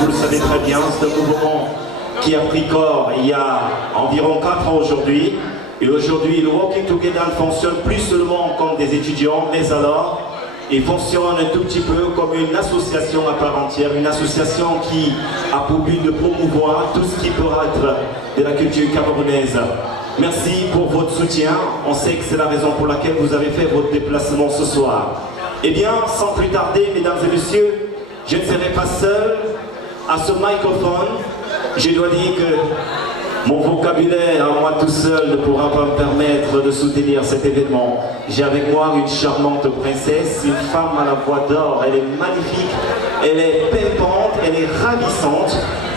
Vous le savez très bien, c'est un mouvement qui a pris corps il y a environ 4 ans aujourd'hui. Et aujourd'hui, le Walking Together fonctionne plus seulement comme des étudiants, mais alors, il fonctionne un tout petit peu comme une association à part entière, une association qui a pour but de promouvoir tout ce qui peut être de la culture camerounaise. Merci pour votre soutien. On sait que c'est la raison pour laquelle vous avez fait votre déplacement ce soir. Eh bien, sans plus tarder, mesdames et messieurs, je ne serai pas seul à ce microphone. Je dois dire que mon vocabulaire à moi tout seul ne pourra pas me permettre de soutenir cet événement. J'ai avec moi une charmante princesse, une femme à la voix d'or. Elle est magnifique, elle est pimpante, elle est ravissante.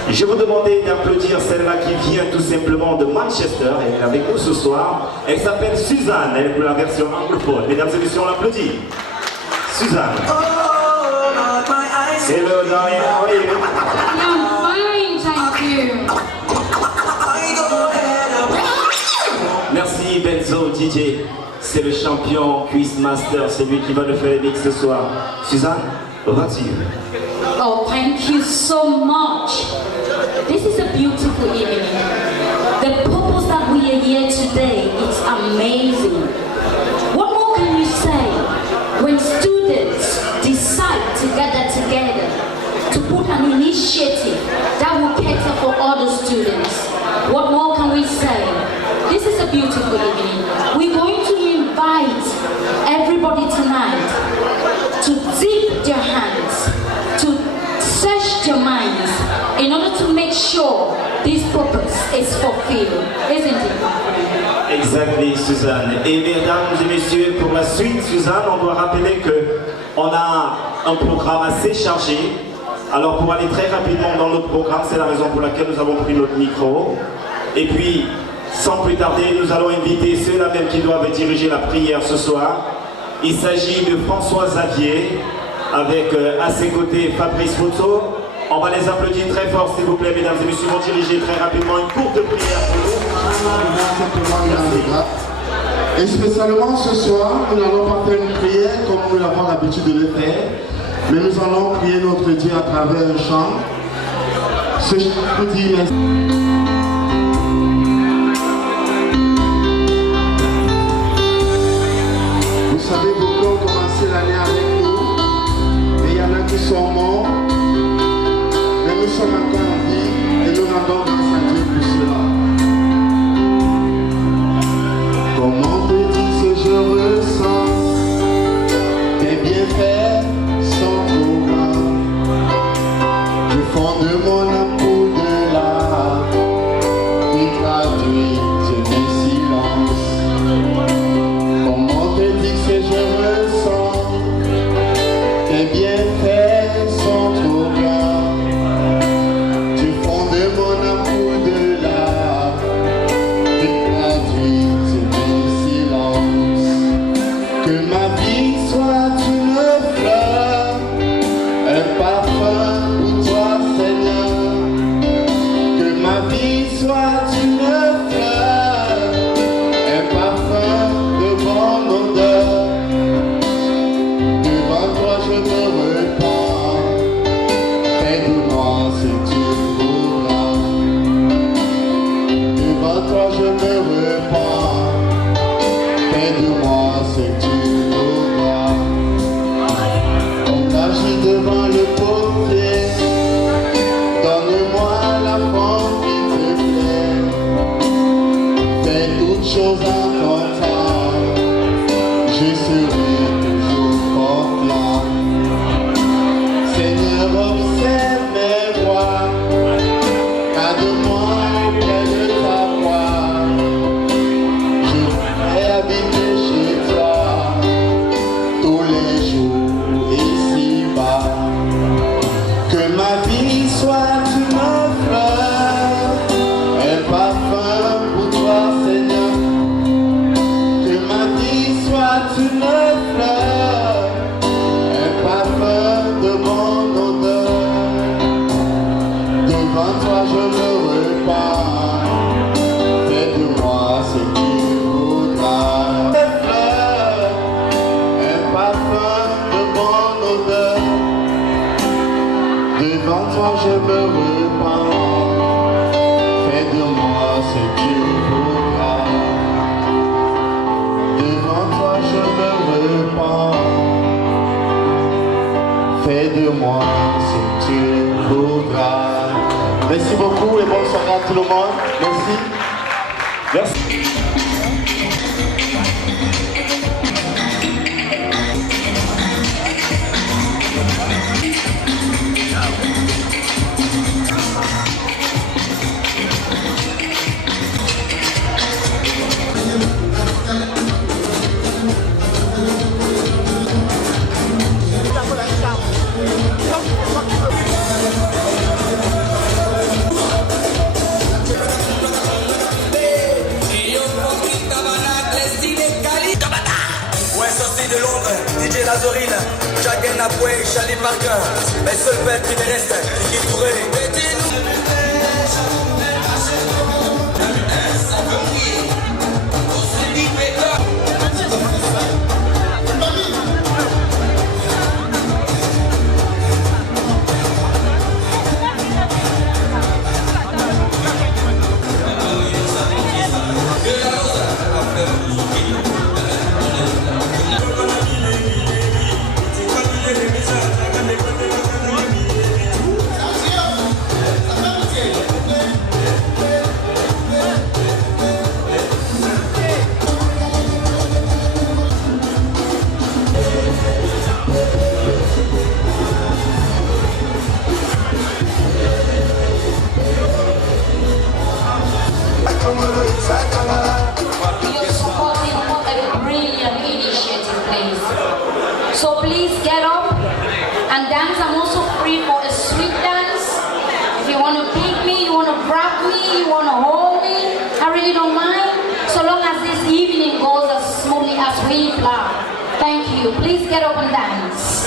Je vous demandais d'applaudir celle-là qui vient tout simplement de Manchester. Elle est avec nous ce soir. Elle s'appelle Suzanne, elle est pour la version anglophone. Mesdames et messieurs, on l'applaudit. Suzanne. Hello, darling. How are you? I'm fine, thank you. Merci Benzo DJ. C'est le champion Quizmaster. C'est lui qui va nous faire le mix ce soir. Suzanne, over to you. Oh, thank you so much. This is a beautiful evening. The purpose that we are here today, it's amazing. What more can you say when students decide to gather together to put an initiative that will cater for other students? What more can we say? This is a beautiful evening. We're going to invite everybody tonight to dip their hands, to search their minds in order to make sure this purpose is fulfilled, isn't it? Exactly, Suzanne. Et mesdames et messieurs, pour la suite, Suzanne, on doit rappeler qu'on a un programme assez chargé. Alors pour aller très rapidement dans notre programme, c'est la raison pour laquelle nous avons pris notre micro. Et puis, sans plus tarder, nous allons inviter ceux-là même qui doivent diriger la prière ce soir. Il s'agit de François Xavier, avec à ses côtés Fabrice Photo. On va les applaudir très fort, s'il vous plaît, mesdames et messieurs. Ils vont diriger très rapidement une courte prière pour nous. Et spécialement ce soir, nous n'allons pas faire une prière comme nous avons l'habitude de le faire, mais nous allons prier notre Dieu à travers un chant. Ce chant nous dit merci. Vous savez, beaucoup ont commencé l'année avec nous, mais il y en a qui sont morts, mais nous sommes encore en vie et nous rendons grâce à Dieu pour cela. Comment te dire ce que je ressens, tes bienfaits sont trop grands, du fond de mon âme au-delà, qui traduit ce silence. Comment te dire ce que je ressens, tes bienfaits sont trop grands, du fond de mon âme au-delà, qui traduit ce silence. Que ma vie soit une fleur, un parfum pour toi Seigneur. Que ma vie soit une fleur, un parfum de bonne odeur. Devant toi je me repens, fais de moi moi si tu voudras. Devant toi je me repens. Fais de moi ce que tu voudras. Comme l'agis devant le potier, donne-moi la forme qui te plaît. Fais toutes choses en ton temps, je serai toujours confiant. Seigneur, observe mes voies, garde-moi auprès de ta voix. Je voudrais habiter chez toi tous les jours ici-bas. Que ma vie soit une fleur, un parfum pour toi, Seigneur. Que ma vie soit une fleur, un parfum de mon odeur. Devant toi je me repens. Fais de moi ce que tu voudras. Une fleur, un parfum de mon odeur. Devant toi je me repens. Fais de moi ce que tu voudras. Devant toi je me repens. Fais de moi ce que tu voudras. Merci beaucoup et bonne soirée à tout le monde. Merci. Merci. De Londres, DJ Lazorine, Jagen Apoué, Charlie Parker, les seuls bêtes qui me restent, qui pourraient You're supporting a brilliant initiative, please. So please get up and dance. I'm also free for a sweet dance. If you want to pick me, you want to grab me, you want to hold me, I really don't mind. So long as this evening goes as smoothly as we plan. Thank you. Please get up and dance.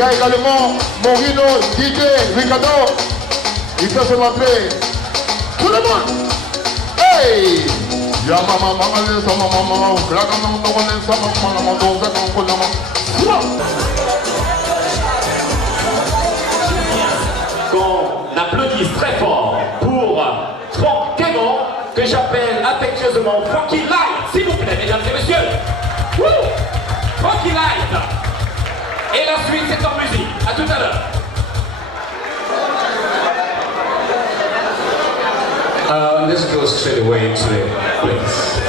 y a également Morino, DJ, Ricardo. Il peut se montrer. Tout le monde. Hey! Ya mama mama le sama mama, graka mama le sama mama, doza mama. Qu'on applaudisse très fort pour Franck Quémon, que j'appelle affectueusement Frankie Light, s'il vous plaît, mesdames et messieurs. Woo! Frankie Light. Et la suite, c'est en musique. À tout à l'heure. Let's go straight away to it, please.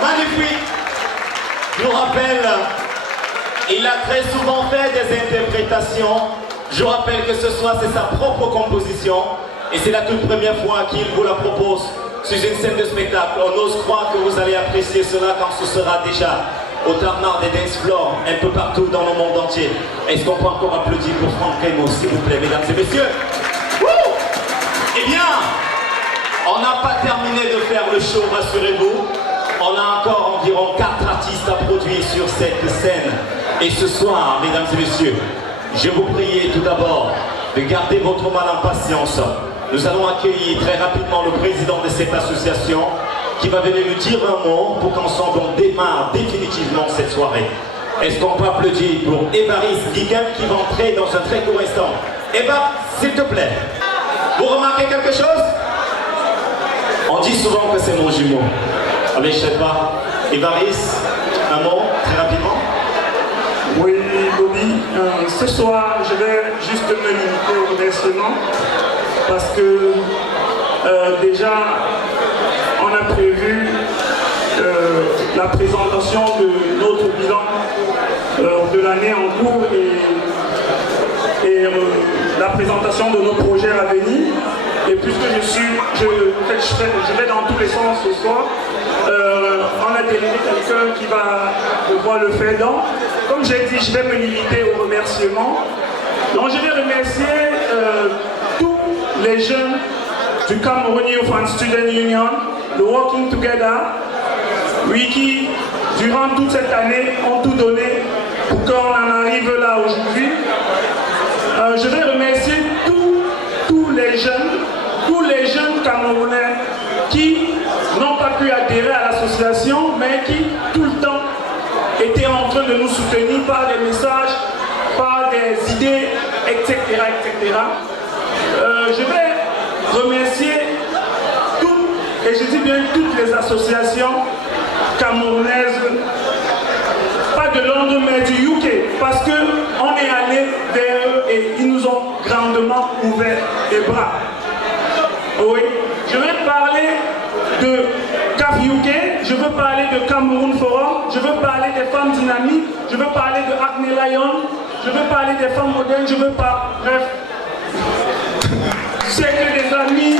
Magnifique. Je vous rappelle, il a très souvent fait des interprétations. Je vous rappelle que ce soir, c'est sa propre composition. Et c'est la toute première fois qu'il vous la propose sur une scène de spectacle. On ose croire que vous allez apprécier cela quand ce sera déjà au tarmac des dance floors, un peu partout dans le monde entier. Est-ce qu'on peut encore applaudir pour Franck Quémon, s'il vous plaît, mesdames et messieurs? Wouh! Eh bien, on n'a pas terminé de faire le show, rassurez-vous. On a encore environ 4 artistes à produire sur cette scène. Et ce soir, mesdames et messieurs, je vous prie tout d'abord de garder votre mal en patience. Nous allons accueillir très rapidement le président de cette association qui va venir nous dire un mot pour qu'ensemble on démarre définitivement cette soirée. Est-ce qu'on peut applaudir pour Évariste Guiguin qui va entrer dans un très court instant? Eva, s'il te plaît. Vous remarquez quelque chose? On dit souvent que c'est mon jumeau. Mais je ne sais pas. Évariste, un mot, très rapidement. Oui, Bobby, ce soir, je vais juste me limiter au remerciement parce que déjà, on a prévu la présentation de notre bilan de l'année en cours et la présentation de nos projets à venir. Et puisque je vais dans tous les sens ce soir, on a délégué quelqu'un qui va devoir le faire. Donc, comme j'ai dit, je vais me limiter aux remerciements. Donc, je vais remercier tous les jeunes du Cameroun Youth and Student Union, le Working Together, oui, qui, durant toute cette année, ont tout donné pour qu'on en arrive là aujourd'hui. Je vais remercier tous les jeunes Camerounais qui n'ont pas pu adhérer à l'association, mais qui, tout le temps, étaient en train de nous soutenir par des messages, par des idées, etc. etc. Je vais remercier et je dis bien toutes les associations camerounaises, pas de Londres mais du UK, parce qu'on est allé vers eux et ils nous ont grandement ouvert les bras. Oui, je vais parler de CAF UK, je veux parler de Cameroun Forum, je veux parler des femmes dynamiques, je veux parler de Acne Lion, je veux parler des femmes modernes, je veux pas. Bref, c'est que des amis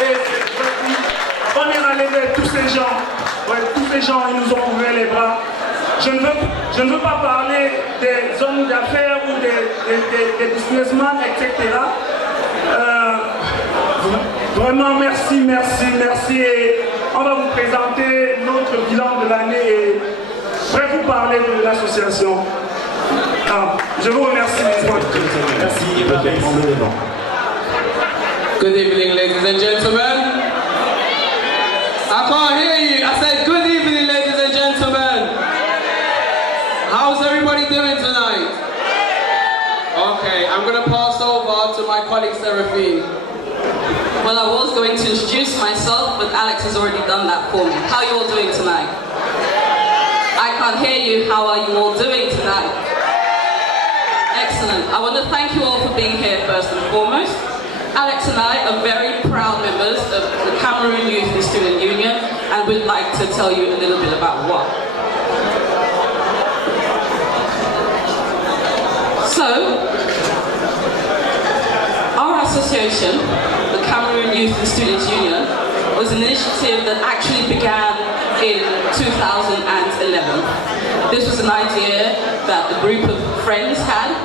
et on est allé vers tous ces gens. Ouais, tous ces gens, ils nous ont ouvert les bras. Je ne veux pas parler des hommes d'affaires ou des businessmen, etc. Vraiment, merci. Et on va vous présenter notre bilan de l'année et bref, vous parler de l'association. Je vous remercie. Merci, Évariste. Good evening, ladies and gentlemen. I can't hear you. I said good evening, ladies and gentlemen. How's everybody doing tonight? Okay, I'm going to pass over to my colleague Seraphine. Well, I was going to introduce myself, but Alex has already done that for me. How are you all doing tonight? I can't hear you. How are you all doing tonight? Excellent. I want to thank you all for being here first and foremost. Alex and I are very proud members of the Cameroon Youth and Student Union, and we'd like to tell you a little bit about what. So, our association, the Cameroon Youth and Students Union, was an initiative that actually began in 2011. This was an idea that a group of friends had,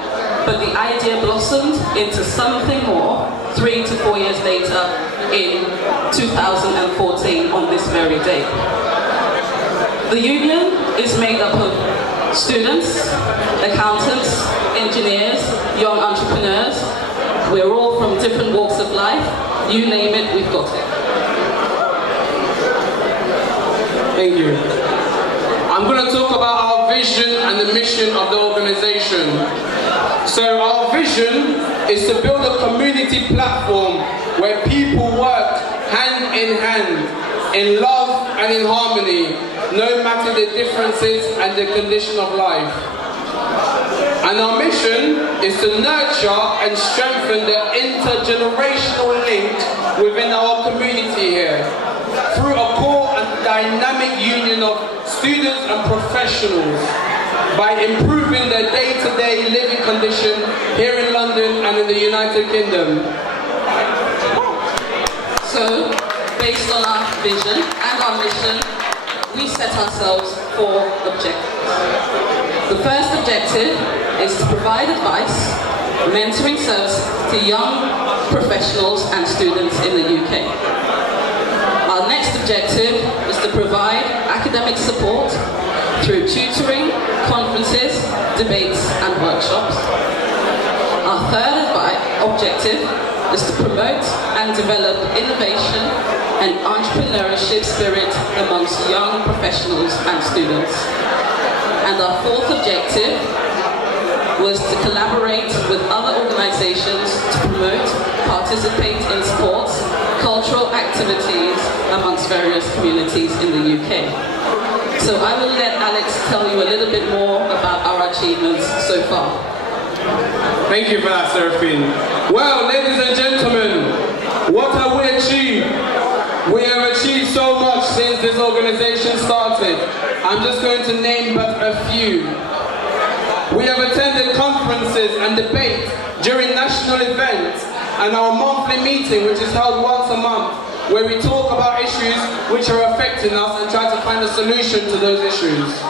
but the idea blossomed into something more 3 to 4 years later in 2014 on this very day. The union is made up of students, accountants, engineers, young entrepreneurs. We're all from different walks of life. You name it, we've got it. Thank you. I'm going to talk about our vision and the mission of the organization. So our vision is to build a community platform where people work hand in hand, in love and in harmony, no matter the differences and the condition of life. And our mission is to nurture and strengthen the intergenerational link within our community here through a core and dynamic union of students and professionals by improving their day-to-day living condition here in London and in the United Kingdom. So, based on our vision and our mission, we set ourselves 4 objectives. The first objective is to provide advice, mentoring service to young professionals and students in the UK. Our next objective is to provide academic support through tutoring, conferences, debates and workshops. Our third objective is to promote and develop innovation and entrepreneurship spirit amongst young professionals and students. And our fourth objective was to collaborate with other organizations to promote, participate in sports, cultural activities amongst various communities in the UK. So I will let Alex tell you a little bit more about our achievements so far. Thank you for that, Seraphine. Well, ladies and gentlemen, what have we achieved? We have achieved so much since this organization started. I'm just going to name but a few. We have attended conferences and debates during national events and our monthly meeting, which is held once a month, where we talk about issues which are affecting us and try to find a solution to those issues.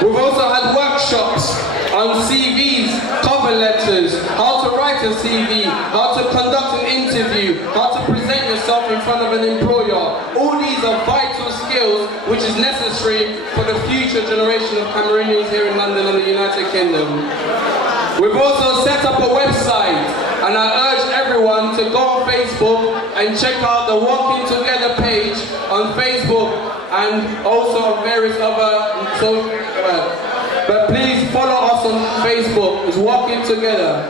We've also had workshops on CVs, cover letters, how to write a CV, how to conduct an interview, how to present yourself in front of an employer. All these are vital skills which is necessary for the future generation of Cameroonians here in London and the United Kingdom. We've also set up a website, and I urge everyone to go on Facebook and check out the Walking Together page on Facebook and also on various other social media. But please follow us on Facebook, it's Walking Together.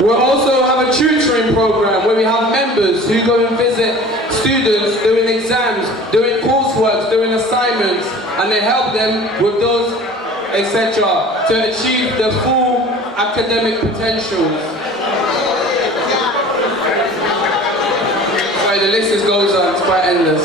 We also have a tutoring program where we have members who go and visit students doing exams, doing coursework, doing assignments, and they help them with those, etc., to achieve the full academic potentials. Sorry, the list goes on, it's quite endless.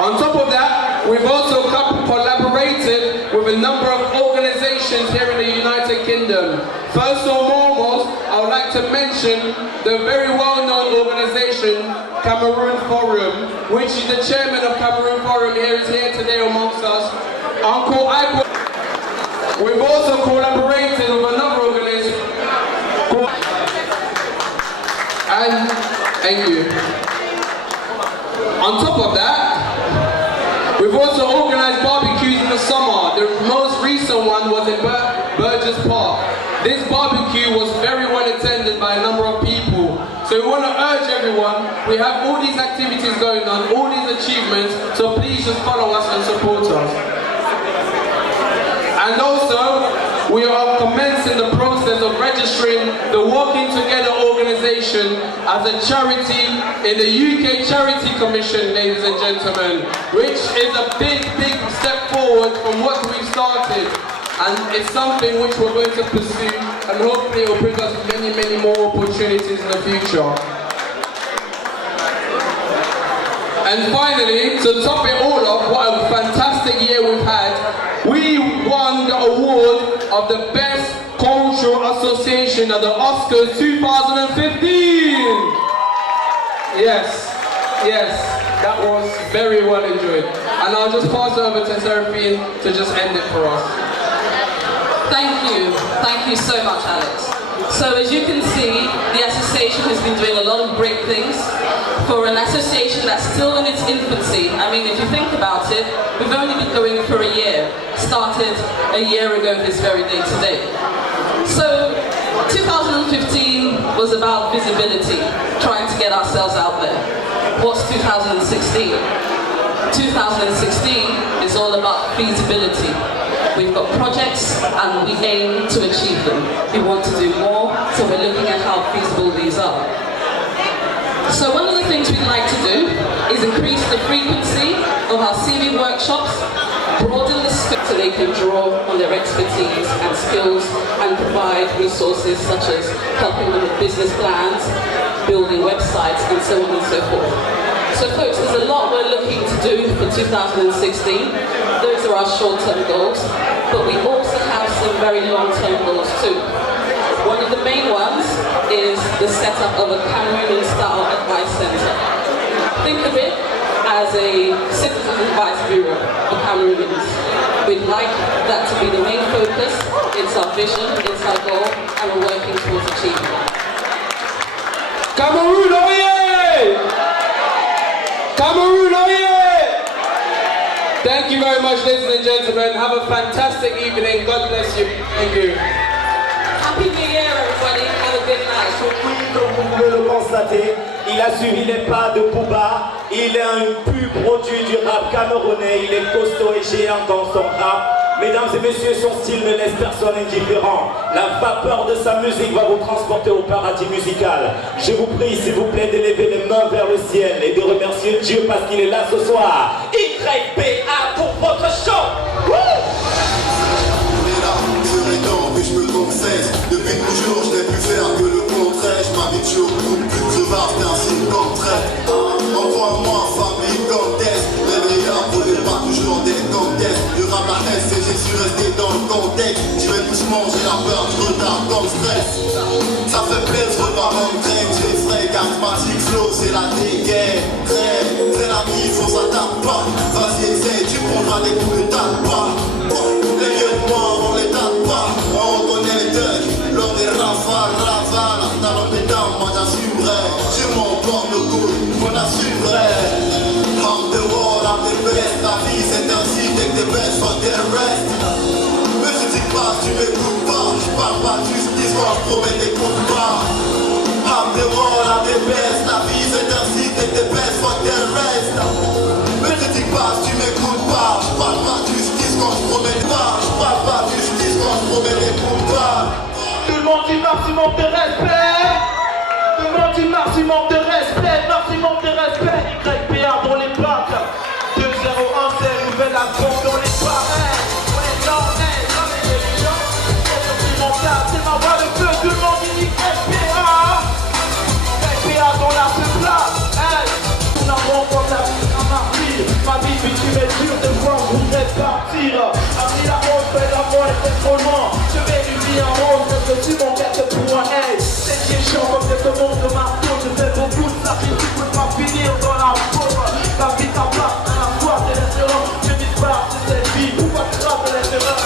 On top of that, we've also collaborated with a number of organizations here in the United Kingdom. First and foremost, I would like to mention the very well-known organization, Cameroon Forum, which is the chairman of Cameroon Forum is here today amongst us, Uncle Igwe. We've also collaborated with another organization called... And thank you. On top of that, we've also organized barbecues in the summer. The most recent one was in Burgess Park. This barbecue was very well attended by a number of people. So we want to urge everyone, we have all these activities going on, all these achievements, so please just follow us and support us. And also, we are commencing the process of registering the Walking Together organization as a charity in the UK Charity Commission, ladies and gentlemen, which is a big, big step forward from what we've started. And it's something which we're going to pursue, and hopefully it will bring us many, many more opportunities in the future. And finally, to top it all off, what a fantastic year we've had. We won the award of the Best Cultural Association at the Oscars 2015. Yes, that was very well enjoyed. And I'll just pass it over to Seraphine to just end it for us. Thank you so much, Alex. So as you can see, the association has been doing a lot of great things for an association that's still in its infancy. I mean, if you think about it, we've only been going for a year. Started a year ago this very day today. So 2015 was about visibility, trying to get ourselves out there. What's 2016? 2016 is all about feasibility. We've got projects and we aim to achieve them. We want to do more, so we're looking at how feasible these are. So one of the things we'd like to do is increase the frequency of our CV workshops, broaden the scope so they can draw on their expertise and skills and provide resources such as helping them with business plans, building websites, and so on and so forth. So folks, there's a lot we're looking to do for 2016. Those are our short-term goals, but we also have some very long-term goals too. One of the main ones is the setup of a Cameroonian-style advice centre. Think of it as a citizen advice bureau for Cameroonians. We'd like that to be the main focus. It's our vision, it's our goal, and we're working towards achieving it. Cameroon, oh yeah! Cameroon, oh yeah! Thank you very much, ladies and gentlemen. Have a fantastic evening. God bless you. Thank you. Happy New Year, everybody. Have a good night. Comme vous pouvez le constater, il a suivi les pas de Booba. Il est un pur produit du rap camerounais. Il est costaud et géant dans son rap. Mesdames et messieurs, son style ne laisse personne indifférent. La vapeur de sa musique va vous transporter au paradis musical. Je vous prie, s'il vous plaît, d'élever les mains vers le ciel et de remercier Dieu parce qu'il est là ce soir. YPA pour votre show. Je me confesse, depuis toujours je n'ai pu faire que le contraire. Je m'habitue au groupe, je vaste ainsi comme trait. Envoie-moi famille comtesse, les meilleurs produits pas toujours des comtesses. Le rap à S et j'ai su rester dans le contexte. Je vais tous manger la peur du retard comme stress. Ça fait plaisir, pas mon train, j'ai frais, charismatique, flow, c'est la dégaine. C'est la vie, faut ça tape pas. Vas-y essaye, tu prendras des coups de tape pas. Les vieux de moi, on les tape pas. On connaît les thugs, lors des rafales, talent des dames, moi j'assumerai. Je m'emporte le coup, on assumerait. I'm the world, I'm the best. La vie c'est ainsi, take the best for the rest. Mais je dis pas, tu m'écoutes pas. Je parle pas de justice quand je promets des comptes pas. I'm the world, I'm the best. La vie c'est ainsi, take the best for the rest. Mais je dis pas, tu m'écoutes pas. Je parle pas de justice quand je promets pas. Je parle pas de justice quand je promets des comptes pas. Tout le monde dit maximum de respect. Tout le monde dit maximum de respect. Maximum de respect. YPA dans les bacs. 2-0-1, c'est nouvelle album dans les pareils. On est dans les jamais les gens. C'est documental, c'est ma voix de feu. Tout le monde dit YPA. YPA dans la place. Hey. Tout l'amour comme la vie d'un martyr. Ma vie, puis tu m'es dur de voir, je voudrais partir. Après la rose, fait l'amour était trop loin. Je vais lui dire un rose, je suis mon maître pour un hey. C'est qui est chiant comme cette monde de marteau. Je fais beaucoup de sacrifices, tu peux pas finir dans la pauvre. La vie t'en passe, dans la foi, c'est l'espérance. Je disparaît, c'est cette vie, pourquoi tu rates de l'espérance?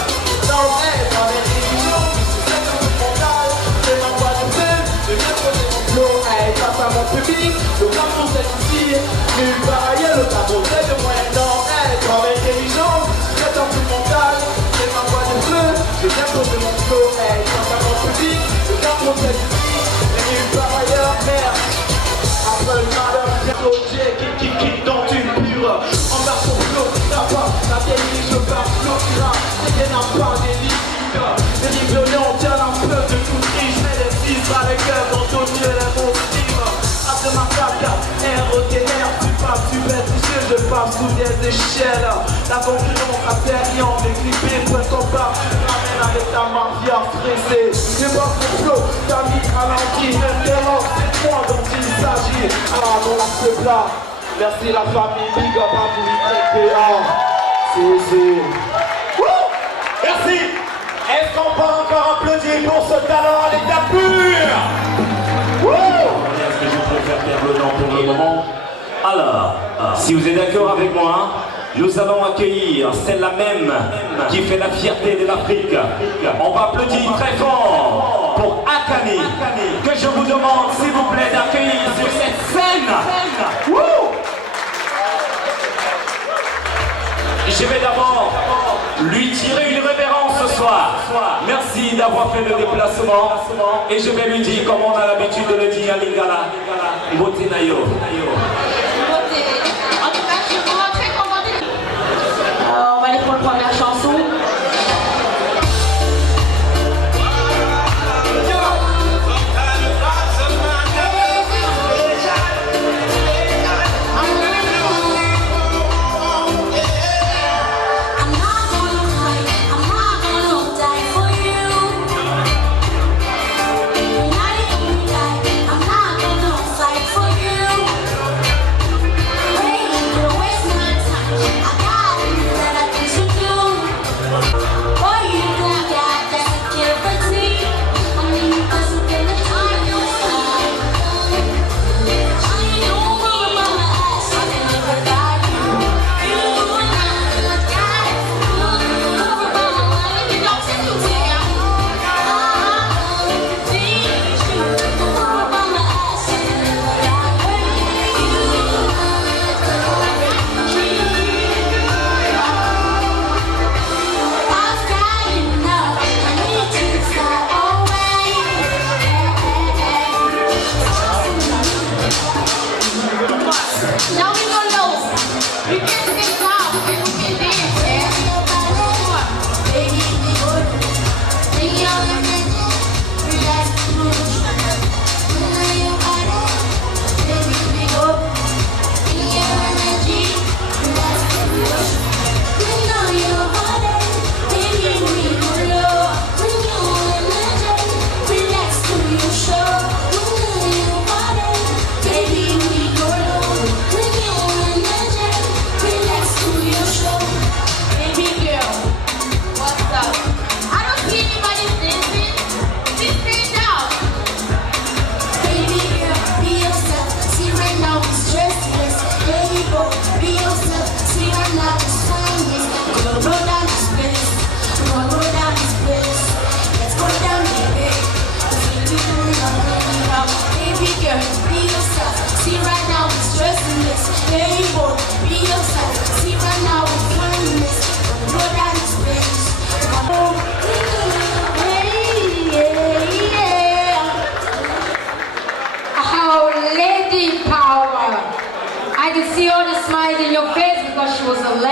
Non, hey, dans les religions, c'est un peu mental. C'est ma voix de feu, je viens poser mon flow. Hey, face à mon public, le carton c'est ici. Nulle part ailleurs, le carton c'est de moyen temps. Hey, dans les religions, c'est un peu mental. C'est ma voix de feu, je viens poser mon flow. Hey, face à mon public, le carton c'est ici. Nulle part ailleurs, merde. Après le malheur, vient l'objet qui dans une pure. En bas son flow, ça va, la vieille je pars, flow qui rappe. C'est bien un pas des lyriques. Les livres violents, tiens un peu de tout riche. Mais les fils à l'écœur, dans ton Dieu, les mots stime. Après ma caca, ROTR, tu passes, tu baisses, je passe sous des échelles. La concurrence atterriante, les clippés, point en bas. Ramène avec ta mafia stressée. Je vois mon flow, t'as mis à l'enquille. Référence, c'est moi dont il s'agit. Ah, mon acte plat. Merci la famille, big up à vous, YPA. C'est. Merci. Est-ce qu'on peut encore applaudir pour ce talent à l'état pur? Est-ce que je préfère faire le nom pour le moment? Alors, si vous êtes d'accord avec moi, nous allons accueillir celle-là même qui fait la fierté de l'Afrique. On va applaudir très fort pour Akani, que je vous demande s'il vous plaît d'accueillir sur cette scène. Je vais d'abord lui tirer une révérence ce soir. Merci d'avoir fait le déplacement. Et je vais lui dire, comme on a l'habitude de le dire à Lingala, Mbote Nayo. En tout cas, je suis vraiment très contente. On va aller pour la première chanson. I got that I think so too.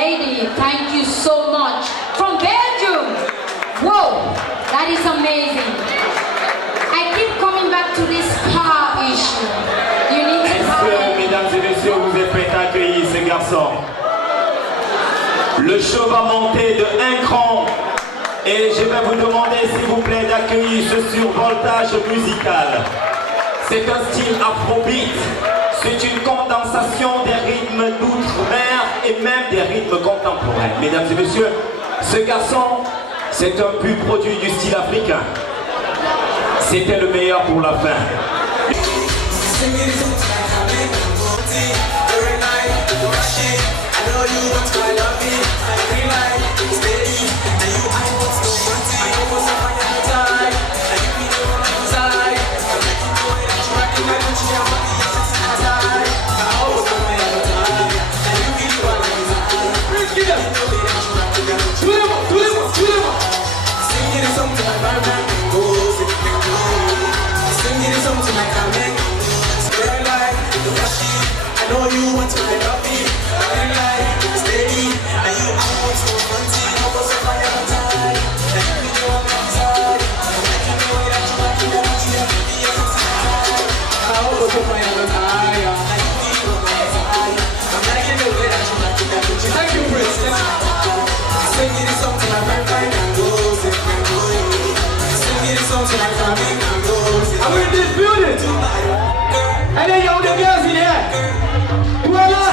lady. Thank you so much. From Belgium. Whoa, that is amazing. I keep coming back to this car issue. You need to Est-ce que, mesdames et messieurs, vous êtes prêts à accueillir ces garçons? Le show va monter de 1 cran et je vais vous demander, s'il vous plaît, d'accueillir ce survoltage musical. C'est un style afrobeat. C'est une condensation des rythmes d'outre-mer et même des rythmes contemporains. Mesdames et messieurs, ce garçon, c'est un pur produit du style africain. C'était le meilleur pour la fin. I'm in this building. And then y'all the girls in here. Voila.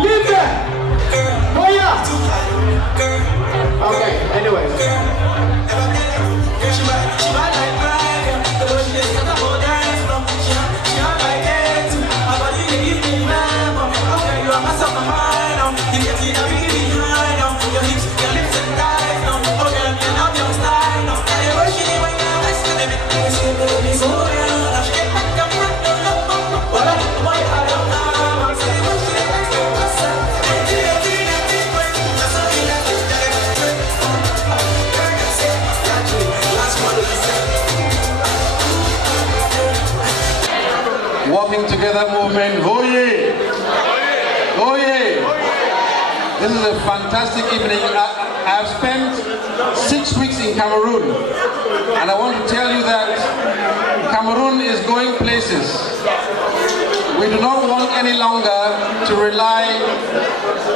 Leave there. Oh yeah. Okay, anyways. Walking Together movement, Voye! Voye! This is a fantastic evening. I have spent 6 weeks in Cameroon, and I want to tell you that Cameroon is going places. We do not want any longer to rely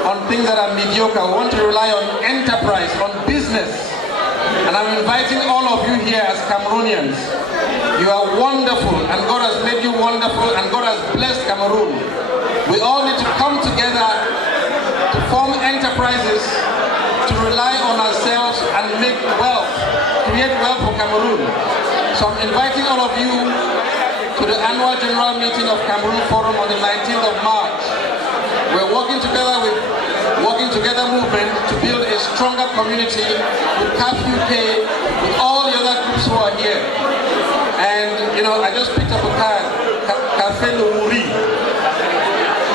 on things that are mediocre. We want to rely on enterprise, on business. And I'm inviting all of you here as Cameroonians. You are wonderful, and God has made you wonderful, and God has blessed Cameroon. We all need to come together to form enterprises, to rely on ourselves and make wealth, create wealth for Cameroon. So I'm inviting all of you to the annual general meeting of Cameroon Forum on the 19th of March. We're working together with Walking Together movement to build a stronger community with CAF UK, with all the other groups who are here. And you know, I just picked up a card, Café Le Vouri.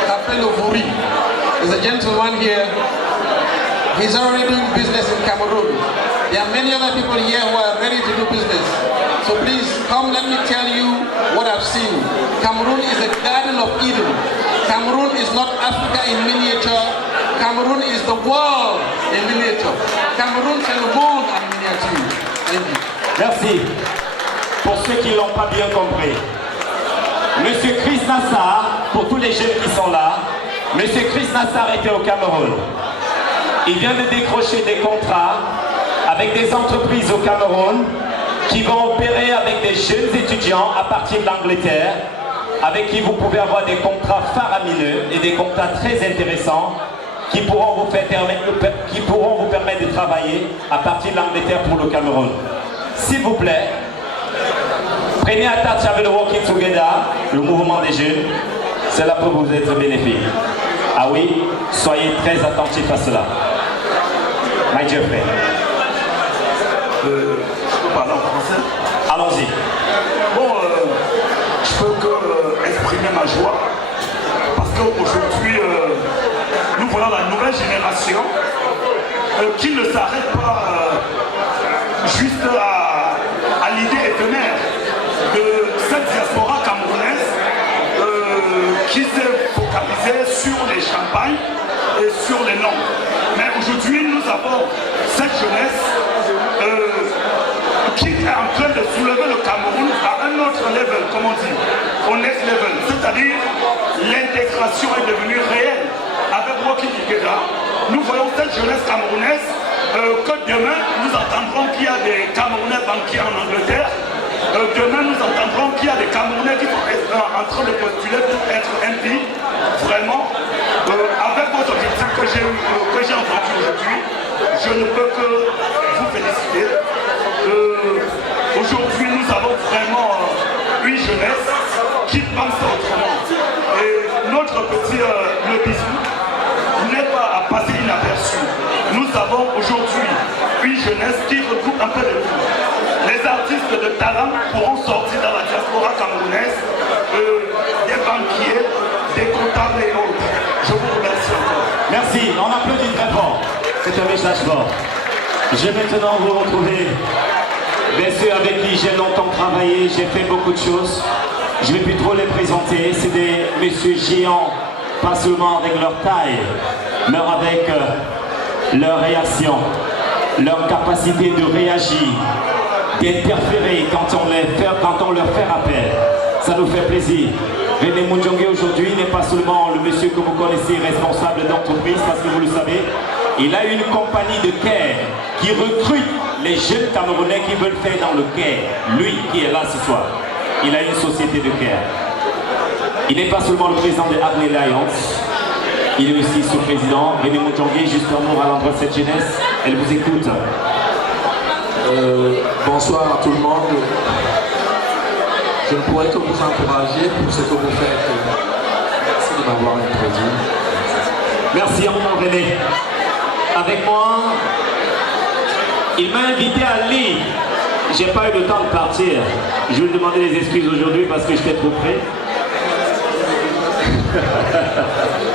Café Le Vouri. There's a gentleman here. He's already doing business in Cameroon. There are many other people here who are ready to do business. So please come, let me tell you what I've seen. Cameroon is a garden of Eden. Cameroon is not Africa in miniature. Cameroon is the world in miniature. Cameroon, c'est le monde en miniature. Thank you. Merci. Pour ceux qui ne l'ont pas bien compris, Monsieur Chris Nassar, pour tous les jeunes qui sont là, Monsieur Chris Nassar était au Cameroun. Il vient de décrocher des contrats avec des entreprises au Cameroun qui vont opérer avec des jeunes étudiants à partir de l'Angleterre, avec qui vous pouvez avoir des contrats faramineux et des contrats très intéressants qui pourront vous permettre de travailler à partir de l'Angleterre pour le Cameroun. S'il vous plaît, prenez attache avec le Walking Together, le mouvement des jeunes, cela peut vous être bénéfique. Ah oui, soyez très attentifs à cela. My dear friend. Je peux parler en français? Allons-y. Bon, je peux que exprimer ma joie parce qu'aujourd'hui, nous voyons la nouvelle génération qui ne s'arrête pas juste à l'idée éphémère de cette diaspora camerounaise qui s'est focalisée sur les champagnes et sur sur les noms. Mais aujourd'hui, nous avons cette jeunesse qui est en train de soulever le Cameroun à un autre level, comme on dit, au next level. C'est-à-dire, l'intégration est devenue réelle. Avec Walking Together, nous voyons cette jeunesse camerounaise que demain, nous entendrons qu'il y a des Camerounais banquiers en Angleterre. Demain, nous entendrons qu'il y a des Camerounais qui sont en train de postuler pour être MP. Vraiment, avec votre objectif que j'ai entendu aujourd'hui, je ne peux que vous féliciter. Aujourd'hui, nous avons vraiment une jeunesse qui pense autrement. Et notre petit le bisou n'est pas à passer inaperçu. Nous avons aujourd'hui une jeunesse qui regroupe un peu de tout. Les artistes de talent pourront sortir dans la diaspora camerounaise, des banquiers, des comptables et autres. Je vous remercie encore. Merci, on applaudit très fort. C'est un message fort. Je vais maintenant vous retrouver, bien sûr, avec qui j'ai longtemps travaillé, j'ai fait beaucoup de choses. Je ne vais plus trop les présenter. C'est des messieurs géants, pas seulement avec leur taille, mais avec leur réaction, leur capacité de réagir, d'interférer quand on leur fait appel. Ça nous fait plaisir. René Mundjongue aujourd'hui n'est pas seulement le monsieur que vous connaissez, responsable d'entreprise, parce que vous le savez, il a une compagnie de care qui recrute les jeunes Camerounais qui veulent faire dans le care. Lui qui est là ce soir, il a une société de care. Il n'est pas seulement le président de Hackney Lions, il est aussi son président. René Mundjongue, juste un mot à l'endroit de cette jeunesse, elle vous écoute. Bonsoir à tout le monde. Je ne pourrais que vous encourager pour ce que vous faites. Merci de m'avoir introduit. Merci encore René. Avec moi, il m'a invité à lire. J'ai pas eu le temps de partir. Je vais lui demander des excuses aujourd'hui parce que j'étais trop près.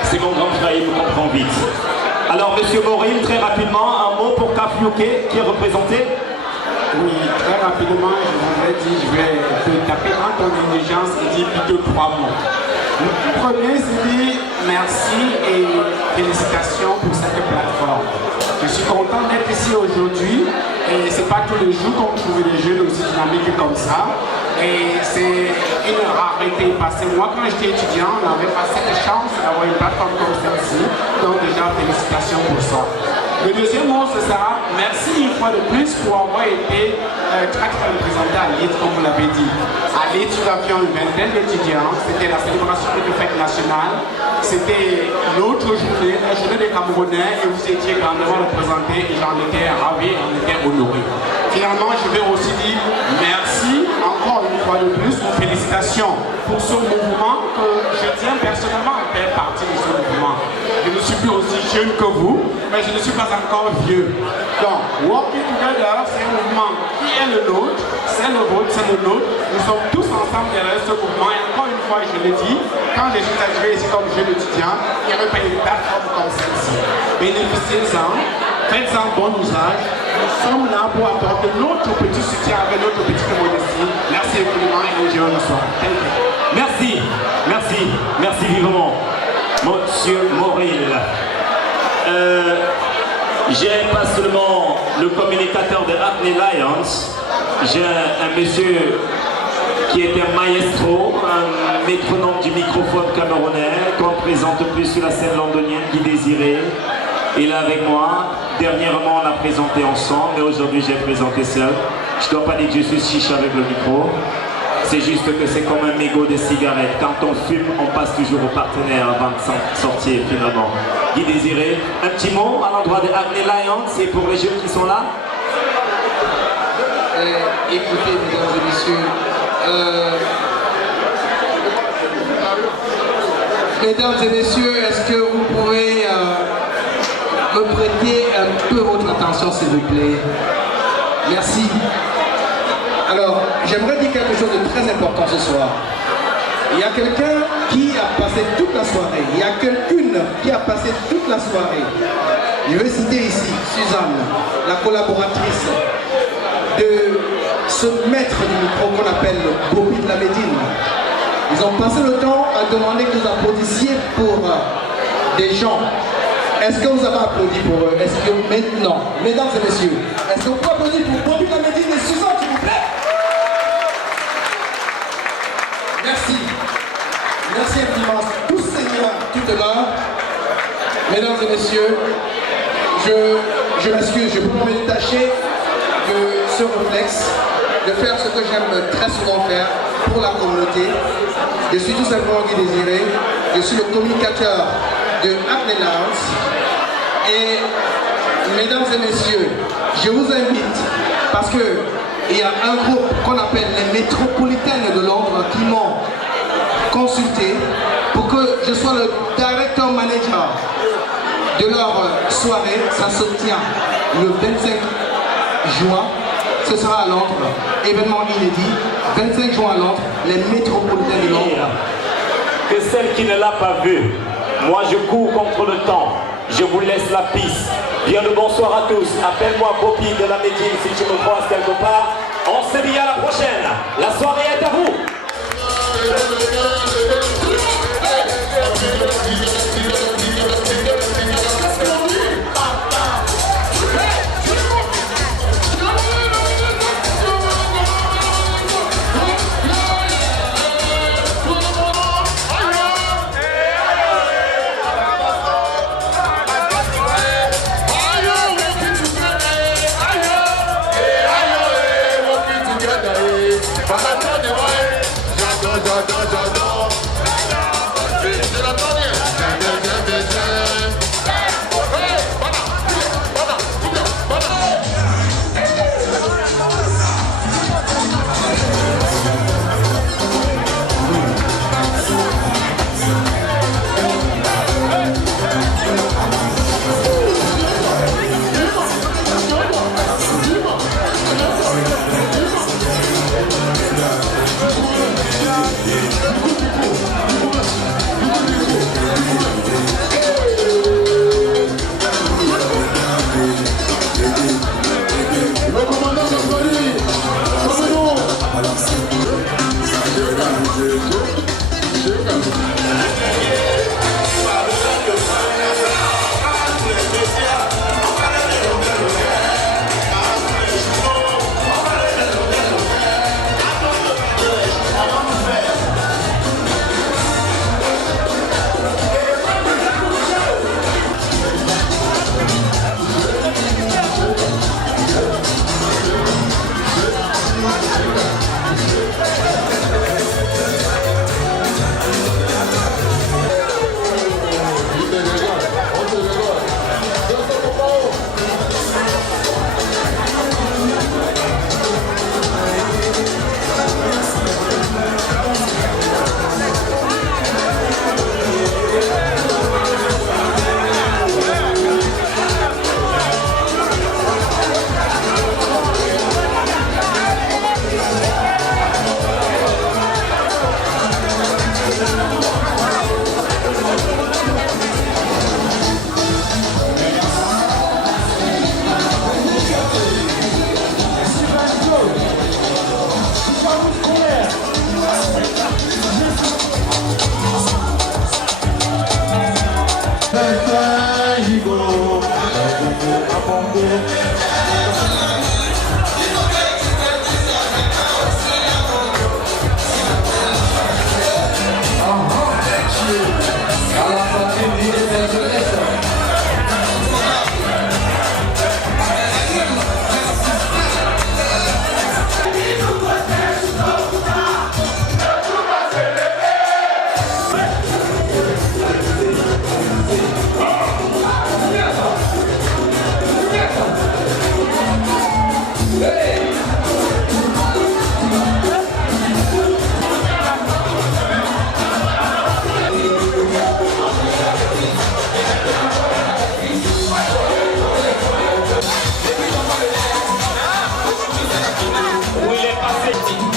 C'est mon grand frère, il me comprend vite. Alors, monsieur Moril, très rapidement, un mot pour Kafouké qui est représenté. Oui, très rapidement, je voudrais dire, je vais te taper dans ton intelligence et dire plutôt 3 mots. Le premier, c'est dire merci et félicitations pour cette plateforme. Je suis content d'être ici aujourd'hui et c'est pas tous les jours qu'on trouve des jeunes aussi dynamiques comme ça. Et c'est une rareté parce que moi, quand j'étais étudiant, on n'avait pas cette chance d'avoir une plateforme comme celle-ci. Donc déjà, félicitations pour ça. Le deuxième mot, c'est ça. Merci une fois de plus pour avoir été très représenté à Leeds, comme vous l'avez dit. À Leeds, nous avions une vingtaine d'étudiants. C'était la célébration de la fête nationale. C'était l'autre journée, la journée des Camerounais, et vous étiez grandement représentés et j'en étais ravi et j'en étais honoré. Finalement, je vais aussi dire merci encore une fois de plus, félicitations pour ce mouvement que je tiens personnellement à faire partie de ce mouvement. Je ne suis plus aussi jeune que vous, mais je ne suis pas encore vieux. Donc, Walking Together, c'est un mouvement qui est le nôtre, c'est le vôtre, c'est le nôtre. Nous sommes tous ensemble derrière ce mouvement. Et encore une fois, je le dis, quand je suis arrivé ici comme jeune étudiant, il n'y avait pas une plateforme comme celle-ci. Bénéficiez-en, faites-en bon usage. Nous sommes là pour apporter notre petit soutien avec notre petite modestie. Merci infiniment et je vous reçois. Merci, merci, merci vivement, monsieur Moril. J'ai pas seulement le communicateur de Hackney Lions, j'ai un monsieur qui est un maestro, un métronome du microphone camerounais, qu'on ne présente plus sur la scène londonienne, Guy Désiré. Il est avec moi. Dernièrement, on l'a présenté ensemble, mais aujourd'hui, j'ai présenté seul. Je ne dois pas dire que je suis chiche avec le micro. C'est juste que c'est comme un mégot de cigarette. Quand on fume, on passe toujours au partenaire avant de sortir finalement. Guy Désiré, un petit mot à l'endroit de Hackney Lions et pour les jeunes qui sont là. Écoutez, mesdames et messieurs, mesdames et messieurs, est-ce que vous pouvez me prêter un peu votre attention, s'il vous plaît? Merci. Alors, j'aimerais dire quelque chose de très important ce soir. Il y a quelqu'un qui a passé toute la soirée. Il y a quelqu'une qui a passé toute la soirée. Je vais citer ici Suzanne, la collaboratrice de ce maître du micro qu'on appelle Bobby de la Médine. Ils ont passé le temps à demander que vous applaudissiez pour des gens Est-ce que vous avez applaudi pour eux? Est-ce que maintenant, mesdames et messieurs, est-ce que vous pouvez applaudir pour Bobby Lamédine et Suzanne, s'il vous plaît? Merci. Merci infiniment. Tous seigneurs, tout honneur. Mesdames et messieurs, je m'excuse, je ne peux pas me détacher de ce réflexe, de faire ce que j'aime très souvent faire pour la communauté. Je suis tout simplement Guy Désiré, je suis le communicateur de Acne Lounge. Et mesdames et messieurs, je vous invite, parce qu'il y a un groupe qu'on appelle les Métropolitaines de Londres qui m'ont consulté pour que je sois le directeur manager de leur soirée. Ça se tient le 25 juin, ce sera à Londres, événement inédit, 25 juin à Londres, les Métropolitaines de Londres. Que celle qui ne l'a pas vu, moi je cours contre le temps, je vous laisse la piste. Bien le bonsoir à tous, appelle-moi Bobby de Lamédine si tu me croises quelque part. On se dit à la prochaine, la soirée est à vous.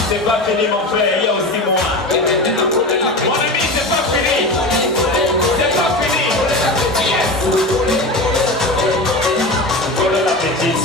C'est pas fini mon frère, il y a aussi moi. Mon ami, c'est pas fini. C'est pas fini. Voilà l'appétit.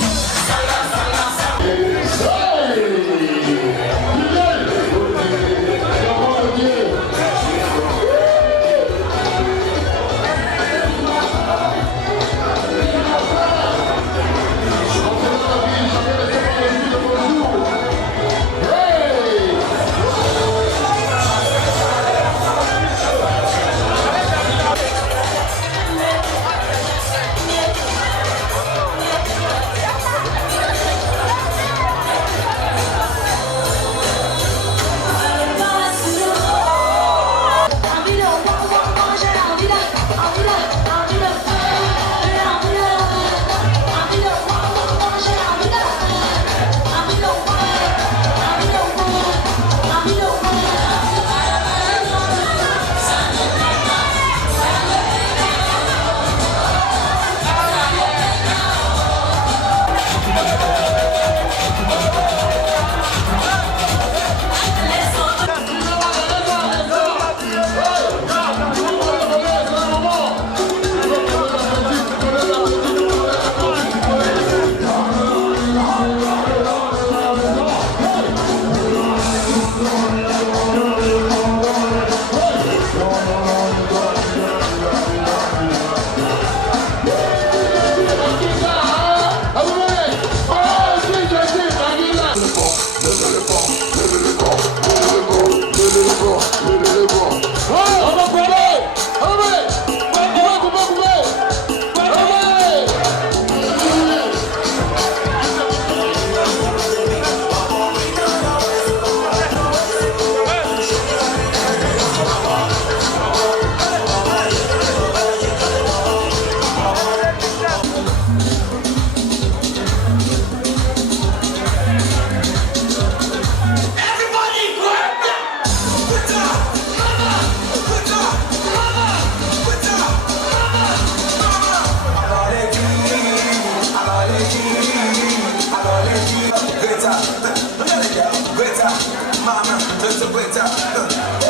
better.